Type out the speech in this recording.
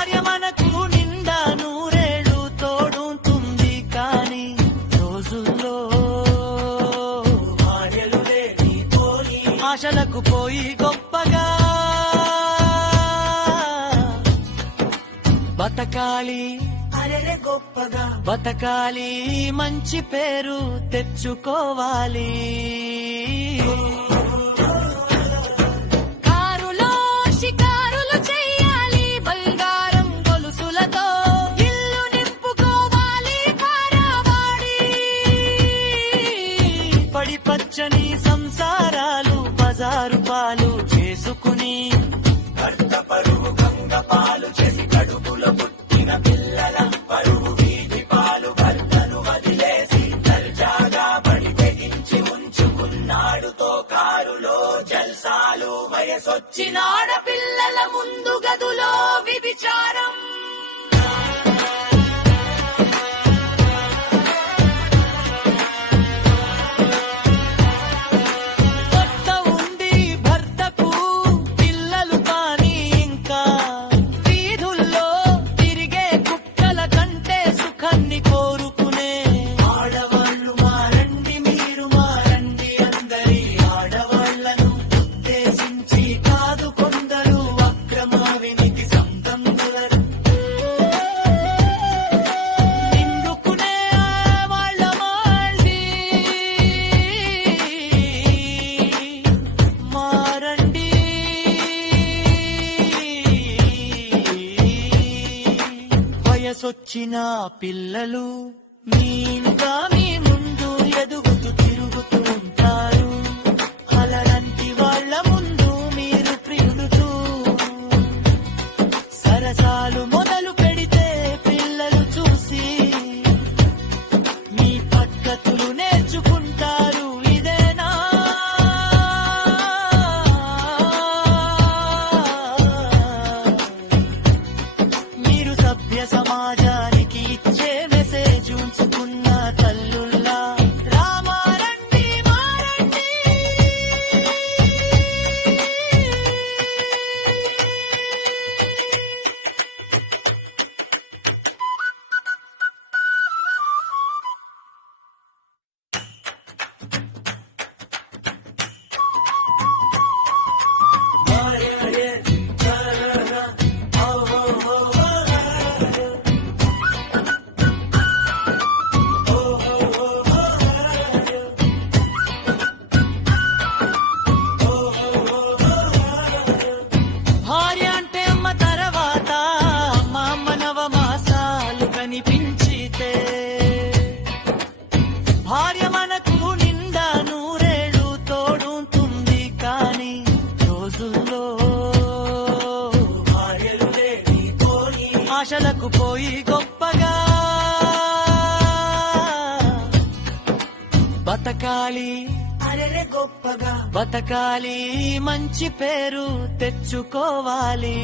భార్య మనకు నిండా నూరేళ్ళు తోడుంటుంది కానీ రోజుల్లో భార్యలు లేని తోలి ఆశలకు పోయి గొప్పగా బతకాలి. గొప్పగా బతకాలి మంచి పేరు తెచ్చుకోవాలి. పచ్చని సంసారాలు బజారు పాలు చేసుకుని భర్త పరువు గంగ పాలు చేసి కడుపులో పుట్టిన పిల్లల పరువు వీధి పాలు భర్తను వదిలేసి దర్జాగా బడి తెగించి ఉంచుకున్నాడుతో కారులో జల్సాలు. వయసొచ్చిన ఆడపిల్లల ముందు వయసొచ్చిన పిల్లలు. మీ ఇంకా మీ ముందు ఎదుగుతూ తిరుగుతూ మీరు ఆశలకు పోయి గొప్పగా బతకాలి. అరెరే గొప్పగా బతకాలి మంచి పేరు తెచ్చుకోవాలి.